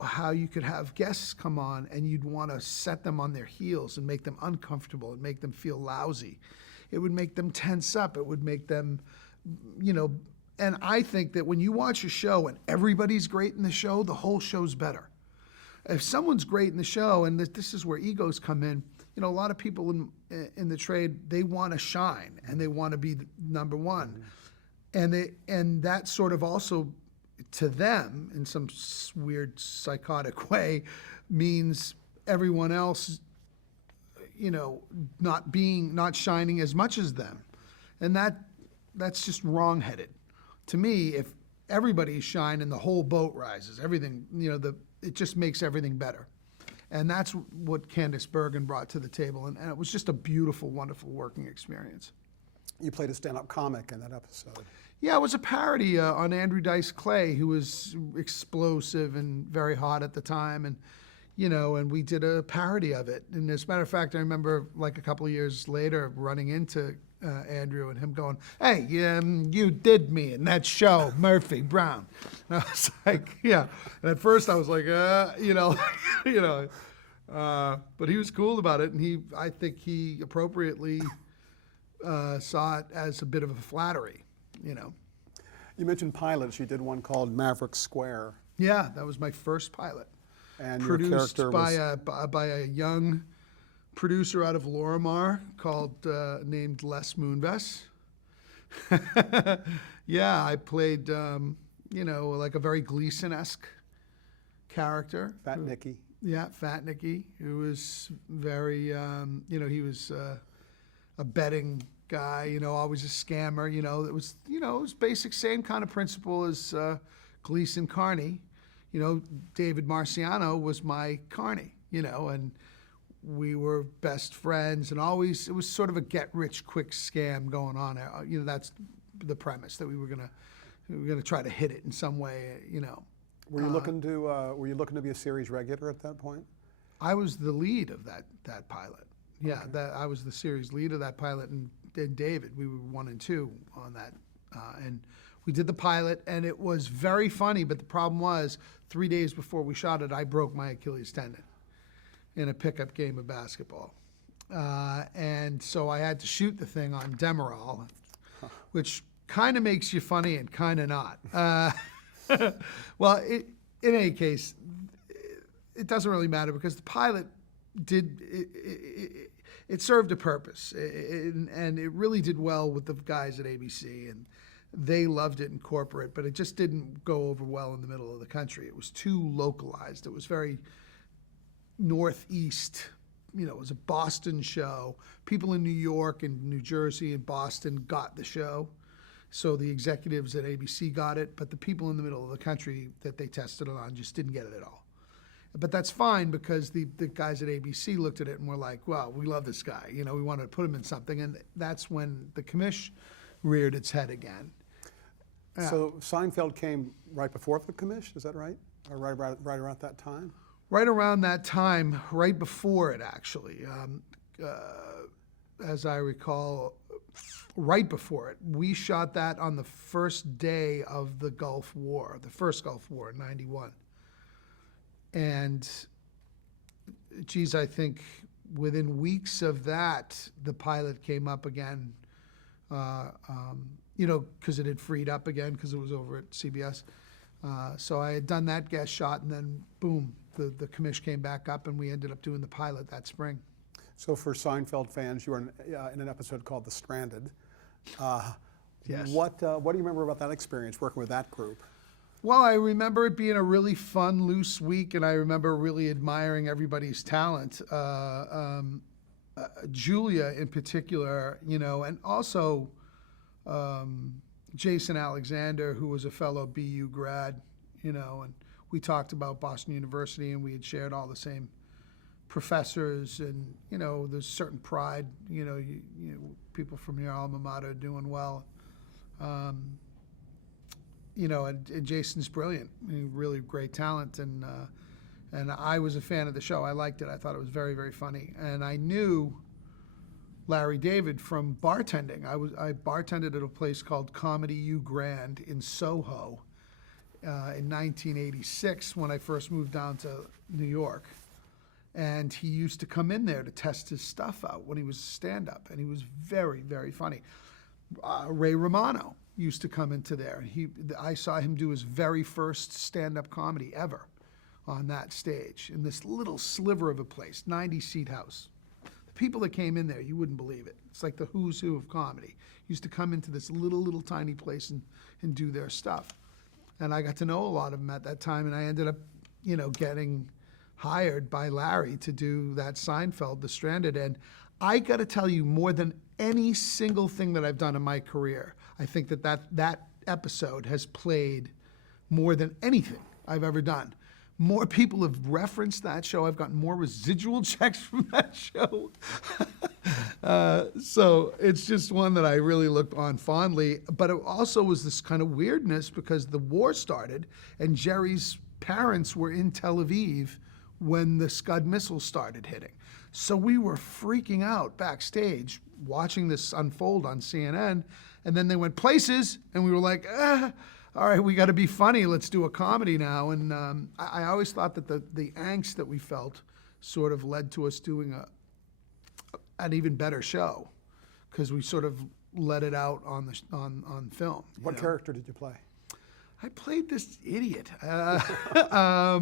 how you could have guests come on and you'd want to set them on their heels and make them uncomfortable and make them feel lousy. It would make them tense up. It would make them, you know, and I think that when you watch a show and everybody's great in the show, the whole show's better. If someone's great in the show, and this is where egos come in, you know, a lot of people in the trade, they want to shine and they want to be number one. And that sort of also, to them, in some weird psychotic way, means everyone else, you know, not shining as much as them. And that's just wrong-headed. To me, if everybody's shining, the whole boat rises. Everything, you know, it just makes everything better. And that's what Candice Bergen brought to the table. And it was just a beautiful, wonderful working experience. You played a stand-up comic in that episode. Yeah, it was a parody on Andrew Dice Clay, who was explosive and very hot at the time. And, you know, and we did a parody of it. And as a matter of fact, I remember like a couple of years later running into Andrew and him going, "Hey, you did me in that show, Murphy Brown." And I was like, yeah. And at first I was like, you know, you know. But he was cool about it, and I think he appropriately saw it as a bit of a flattery, you know. You mentioned pilots. You did one called Maverick Square. Yeah, that was my first pilot. And produced your character by a young producer out of Lorimar named Les Moonves. Yeah, I played, you know, like a very Gleason-esque character. Fat Nicky. Yeah, Fat Nicky, who was very, you know, he was a betting guy, you know, always a scammer, you know. It was basic, same kind of principle as Gleason Carney. You know, David Marciano was my Carney, you know, and we were best friends, and always, it was sort of a get-rich-quick scam going on. You know, that's the premise, that we were gonna try to hit it in some way, you know. Were you looking to be a series regular at that point? I was the lead of that pilot. Yeah, okay. I was the series lead of that pilot, and David, we were 1 and 2 on that, and we did the pilot, and it was very funny. But the problem was, 3 days before we shot it, I broke my Achilles tendon in a pickup game of basketball, and so I had to shoot the thing on Demerol, which kind of makes you funny and kind of not. Well, in any case, it doesn't really matter, because the pilot it served a purpose, and it really did well with the guys at ABC, and they loved it in corporate, but it just didn't go over well in the middle of the country. It was too localized. It was very Northeast. You know, it was a Boston show. People in New York and New Jersey and Boston got the show. So the executives at ABC got it, but the people in the middle of the country that they tested it on just didn't get it at all. But that's fine, because the guys at ABC looked at it and were like, "Well, we love this guy. You know, we wanted to put him in something." And that's when the commish reared its head again. So Seinfeld came right before the commish, is that right? Or right around that time? Right around that time, right before it, actually. As I recall, right before it. We shot that on the first day of the Gulf War, the first Gulf War in '91. And, geez, I think within weeks of that, the pilot came up again, you know, because it had freed up again, because it was over at CBS. So I had done that guest shot, and then, boom, the commish came back up, and we ended up doing the pilot that spring. So for Seinfeld fans, you were in an episode called The Stranded. Yes. What do you remember about that experience, working with that group? Well, I remember it being a really fun, loose week, and I remember really admiring everybody's talent. Julia in particular, and also Jason Alexander, who was a fellow BU grad, and we talked about Boston University, and we had shared all the same professors, and there's certain pride, people from your alma mater doing well. And Jason's brilliant, really great talent, and I was a fan of the show. I liked it. I thought it was very, very funny, and I knew Larry David from bartending. I bartended at a place called Comedy U Grand in Soho in 1986 when I first moved down to New York, and he used to come in there to test his stuff out when he was stand-up, and he was very, very funny. Ray Romano used to come into there. I saw him do his very first stand-up comedy ever on that stage in this little sliver of a place, 90-seat house. The people that came in there, you wouldn't believe it. It's like the who's who of comedy. Used to come into this little tiny place and do their stuff. And I got to know a lot of them at that time, and I ended up, getting hired by Larry to do that Seinfeld, The Stranded. And I got to tell you, more than any single thing that I've done in my career, I think that episode has played more than anything I've ever done. More people have referenced that show. I've gotten more residual checks from that show. So it's just one that I really look on fondly. But it also was this kind of weirdness because the war started and Jerry's parents were in Tel Aviv when the Scud missiles started hitting. So we were freaking out backstage watching this unfold on CNN. And then they went places, and we were like, all right, we got to be funny. Let's do a comedy now. And I always thought that the angst that we felt sort of led to us doing an even better show because we sort of let it out on film. What character did you play? I played this idiot. I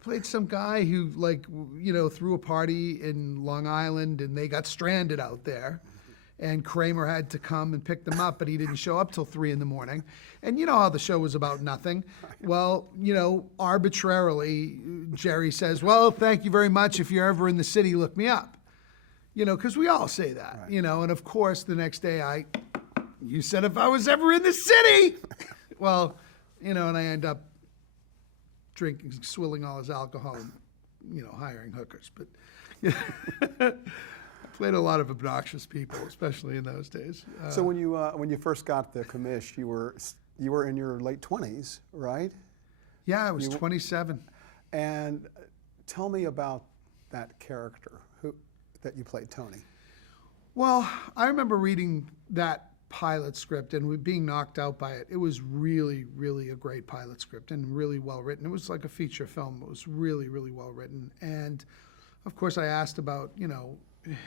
played some guy who, threw a party in Long Island, and they got stranded out there. And Kramer had to come and pick them up, but he didn't show up till 3 a.m. And you know how the show was about nothing. Well, arbitrarily, Jerry says, well, thank you very much. If you're ever in the city, look me up. Because we all say that, right. And of course, the next day, you said if I was ever in the city. Well, and I end up drinking, swilling all his alcohol and, hiring hookers. But played a lot of obnoxious people, especially in those days. So when you first got the commish, you were in your late 20s, right? Yeah, I was 27. And tell me about that character that you played, Tony. Well, I remember reading that pilot script and being knocked out by it. It was really, really a great pilot script and really well written. It was like a feature film. It was really, really well written. And of course, I asked about,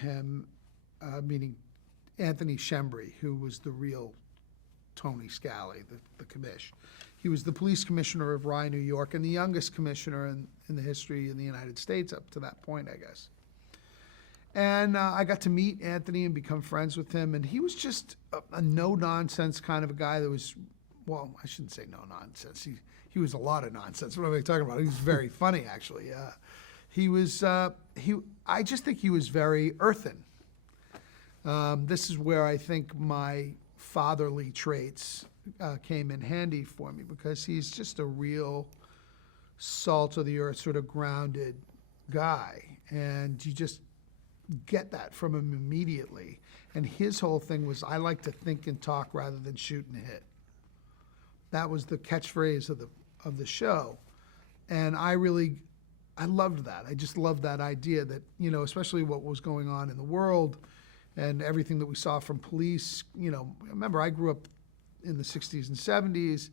him, meaning Anthony Shembri, who was the real Tony Scally, the commish. He was the police commissioner of Rye, New York, and the youngest commissioner in the history of the United States up to that point, I guess. And I got to meet Anthony and become friends with him, and he was just a no-nonsense kind of a guy that was, well, I shouldn't say no-nonsense. He was a lot of nonsense. What am I talking about? He was very funny, actually. He was, I just think he was very earthen. This is where I think my fatherly traits came in handy for me because he's just a real salt of the earth, sort of grounded guy. And you just get that from him immediately. And his whole thing was, I like to think and talk rather than shoot and hit. That was the catchphrase of the show. And I loved that. I just loved that idea that, especially what was going on in the world and everything that we saw from police. Remember, I grew up in the 60s and 70s,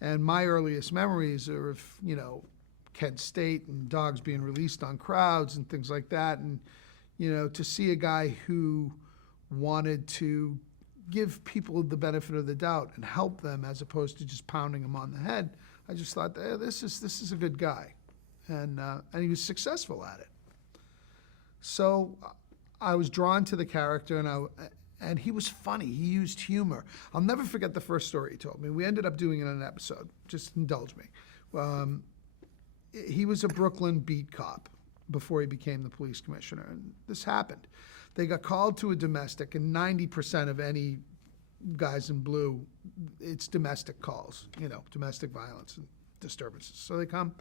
and my earliest memories are of, Kent State and dogs being released on crowds and things like that. And, to see a guy who wanted to give people the benefit of the doubt and help them as opposed to just pounding them on the head, I just thought, this is a good guy. And he was successful at it. So I was drawn to the character, And he was funny. He used humor. I'll never forget the first story he told me. We ended up doing it in an episode. Just indulge me. He was a Brooklyn beat cop before he became the police commissioner. And this happened. They got called to a domestic, and 90% of any guys in blue, it's domestic calls, domestic violence and disturbances. So they come,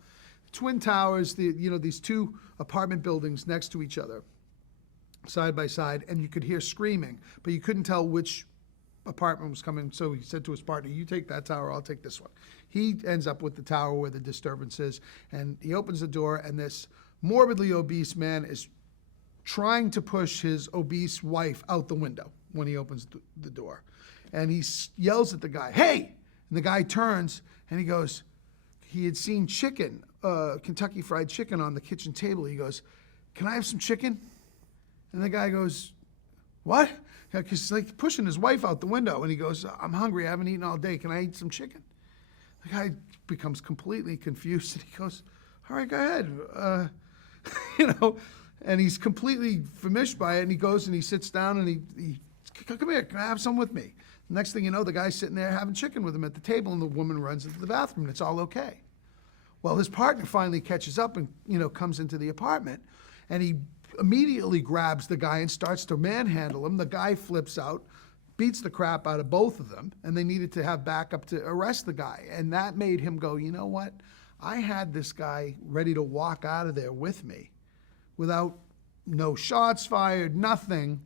Twin Towers, these two apartment buildings next to each other, side by side, and you could hear screaming, but you couldn't tell which apartment was coming. So he said to his partner, you take that tower, I'll take this one. He ends up with the tower where the disturbance is, and he opens the door, and this morbidly obese man is trying to push his obese wife out the window when he opens the door. And he yells at the guy, hey! And the guy turns, and he goes, he had seen chicken, Kentucky Fried Chicken on the kitchen table. He goes, can I have some chicken? And the guy goes, what? Because he's like pushing his wife out the window. And he goes, I'm hungry. I haven't eaten all day. Can I eat some chicken? The guy becomes completely confused. And he goes, all right, go ahead. And he's completely famished by it. And he goes and he sits down and he come here, can I have some with me? Next thing you know, the guy's sitting there having chicken with him at the table, and the woman runs into the bathroom, and it's all okay. Well, his partner finally catches up and, comes into the apartment, and he immediately grabs the guy and starts to manhandle him. The guy flips out, beats the crap out of both of them, and they needed to have backup to arrest the guy. And that made him go, you know what? I had this guy ready to walk out of there with me without no shots fired, nothing,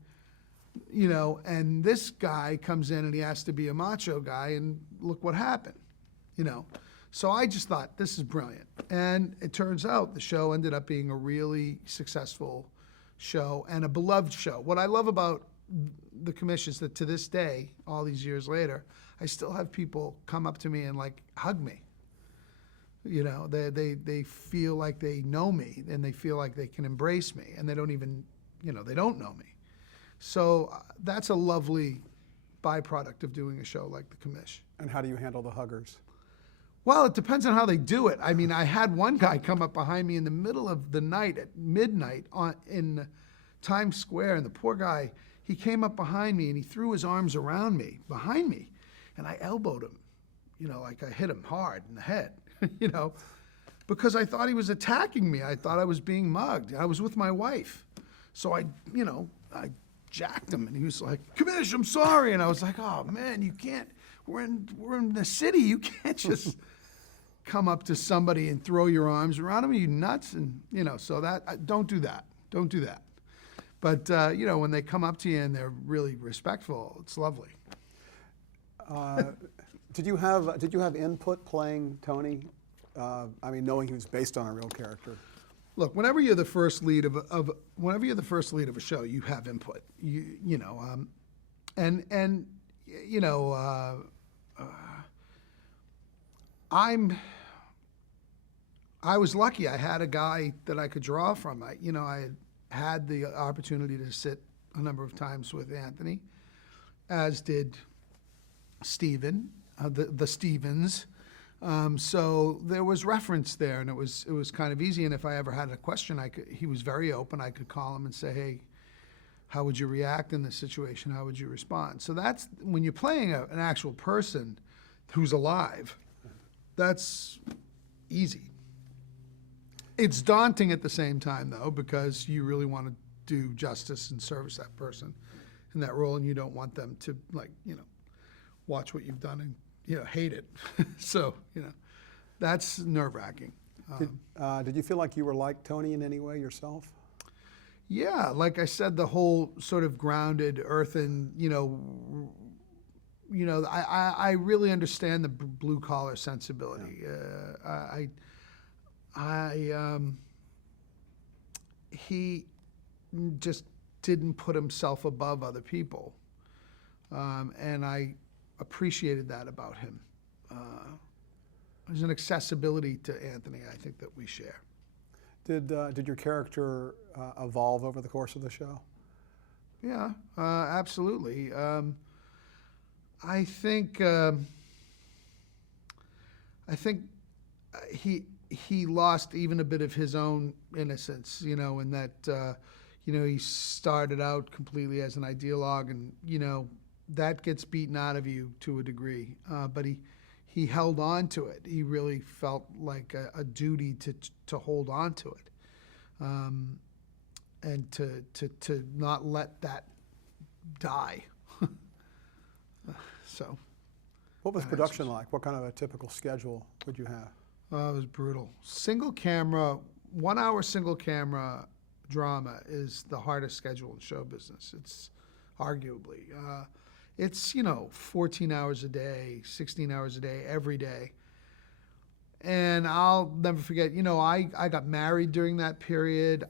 and this guy comes in and he has to be a macho guy, and look what happened, So I just thought, this is brilliant. And it turns out the show ended up being a really successful show and a beloved show. What I love about the commission is that to this day, all these years later, I still have people come up to me and hug me. They feel like they know me, and they feel like they can embrace me, and they don't even, they don't know me. So that's a lovely byproduct of doing a show like the commish. And how do you handle the huggers? Well, it depends on how they do it. I mean, I had one guy come up behind me in the middle of the night at midnight in Times Square, and the poor guy, he came up behind me and he threw his arms around me, behind me, and I elbowed him, I hit him hard in the head, because I thought he was attacking me. I thought I was being mugged. I was with my wife. So I jacked him, and he was like, Commish, I'm sorry. And I was like, oh man, you can't, we're in the city. You can't just come up to somebody and throw your arms around them. Are you nuts? And, so don't do that. Don't do that. But, when they come up to you and they're really respectful, it's lovely. Did you have input playing Tony? Knowing he was based on a real character. Look, whenever you're the first lead of a show, you have input. I was lucky. I had a guy that I could draw from. I had the opportunity to sit a number of times with Anthony, as did Stephen, the Stevens. So there was reference there, and it was kind of easy. And if I ever had a question, he was very open. I could call him and say, hey, how would you react in this situation? How would you respond? So that's, when you're playing an actual person who's alive, that's easy. It's daunting at the same time, though, because you really want to do justice and service that person in that role, and you don't want them to, watch what you've done and, hate it. So, that's nerve-wracking. Did you feel like you were like Tony in any way yourself? Yeah, like I said, the whole sort of grounded, earthen, I really understand the blue-collar sensibility. He just didn't put himself above other people, and I appreciated that about him. There's an accessibility to Anthony, I think, that we share. Did your character evolve over the course of the show? Yeah, absolutely. I think he lost even a bit of his own innocence, in that he started out completely as an ideologue, and, that gets beaten out of you to a degree. But he held on to it. He really felt like a duty to hold on to it. And to not let that die. So. What was production like? What kind of a typical schedule would you have? It was brutal. Single camera, 1 hour single camera drama is the hardest schedule in show business. It's arguably. It's, 14 hours a day, 16 hours a day, every day. And I'll never forget, I got married during that period.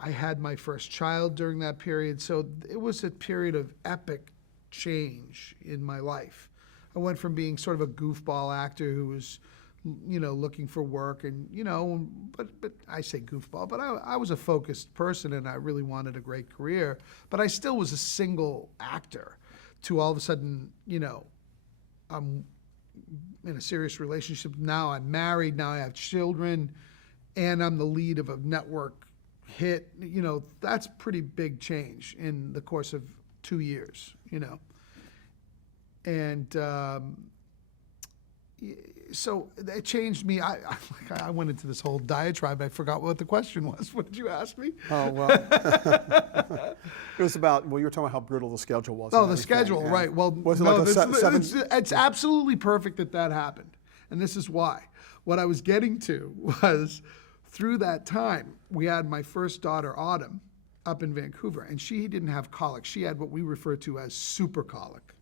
I had my first child during that period. So it was a period of epic change in my life. I went from being sort of a goofball actor who was, looking for work and, but I say goofball, but I was a focused person and I really wanted a great career, but I still was a single actor to all of a sudden, I'm in a serious relationship. Now I'm married, now I have children, and I'm the lead of a network hit. That's pretty big change in the course of 2 years, And so it changed me. I went into this whole diatribe. I forgot what the question was. What did you ask me? Oh, well, it was about, you were talking about how brutal the schedule was. Oh, and the everything, schedule, and right. Well, was it no, like it's absolutely perfect that happened. And this is why. What I was getting to was through that time, we had my first daughter, Autumn, up in Vancouver, and she didn't have colic. She had what we refer to as super colic.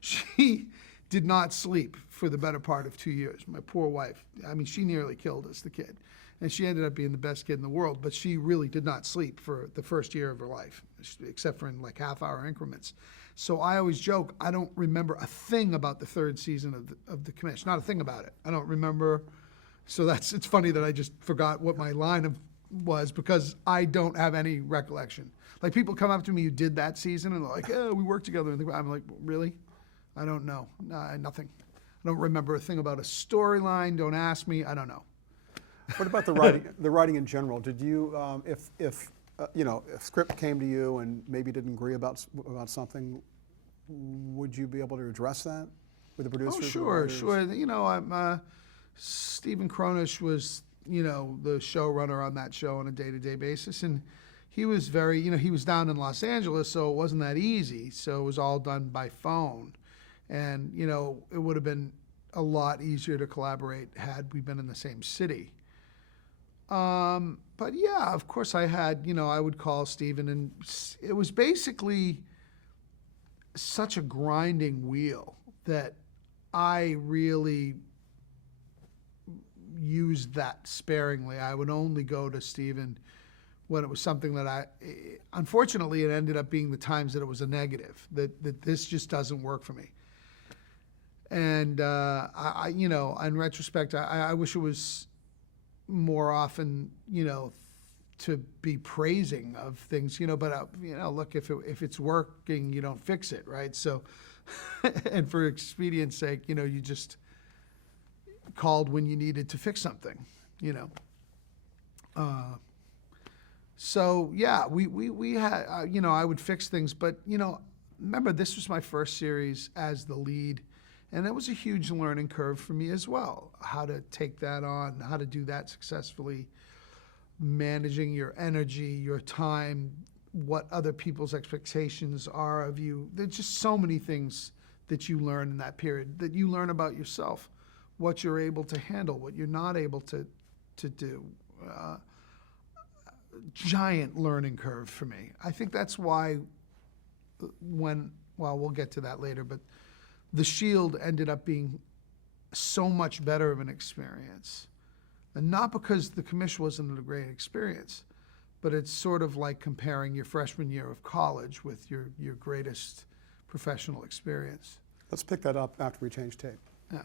She did not sleep for the better part of 2 years. My poor wife. I mean, she nearly killed us, the kid. And she ended up being the best kid in the world, but she really did not sleep for the first year of her life, except for in like half-hour increments. So I always joke, I don't remember a thing about the third season of the Commish. Not a thing about it. I don't remember. So it's funny that I just forgot what my line was because I don't have any recollection. Like people come up to me who did that season and they're like, oh, we worked together. And I'm like, really? I don't know. Nothing. I don't remember a thing about a storyline. Don't ask me. I don't know. What about the writing? The writing in general. Did you, if script came to you and maybe didn't agree about something, would you be able to address that with the producers? Oh, sure. Stephen Cronish was, the showrunner on that show on a day-to-day basis, and he was very, he was down in Los Angeles, so it wasn't that easy. So it was all done by phone. And, it would have been a lot easier to collaborate had we been in the same city. But yeah, of course I had, I would call Stephen, and it was basically such a grinding wheel that I really used that sparingly. I would only go to Stephen when it was something that unfortunately, it ended up being the times that it was a negative, that this just doesn't work for me. And in retrospect, I wish it was more often, to be praising of things, but look, if it's working, you don't fix it, right? So, and for expedience sake, you just called when you needed to fix something, So yeah, we had, I would fix things, but remember this was my first series as the lead. And that was a huge learning curve for me as well, how to take that on, how to do that successfully, managing your energy, your time, what other people's expectations are of you. There's just so many things that you learn in that period, that you learn about yourself, what you're able to handle, what you're not able to do. Giant learning curve for me. I think that's why we'll get to that later, but The Shield ended up being so much better of an experience. And not because the Commish wasn't a great experience, but it's sort of like comparing your freshman year of college with your greatest professional experience. Let's pick that up after we change tape. Yeah.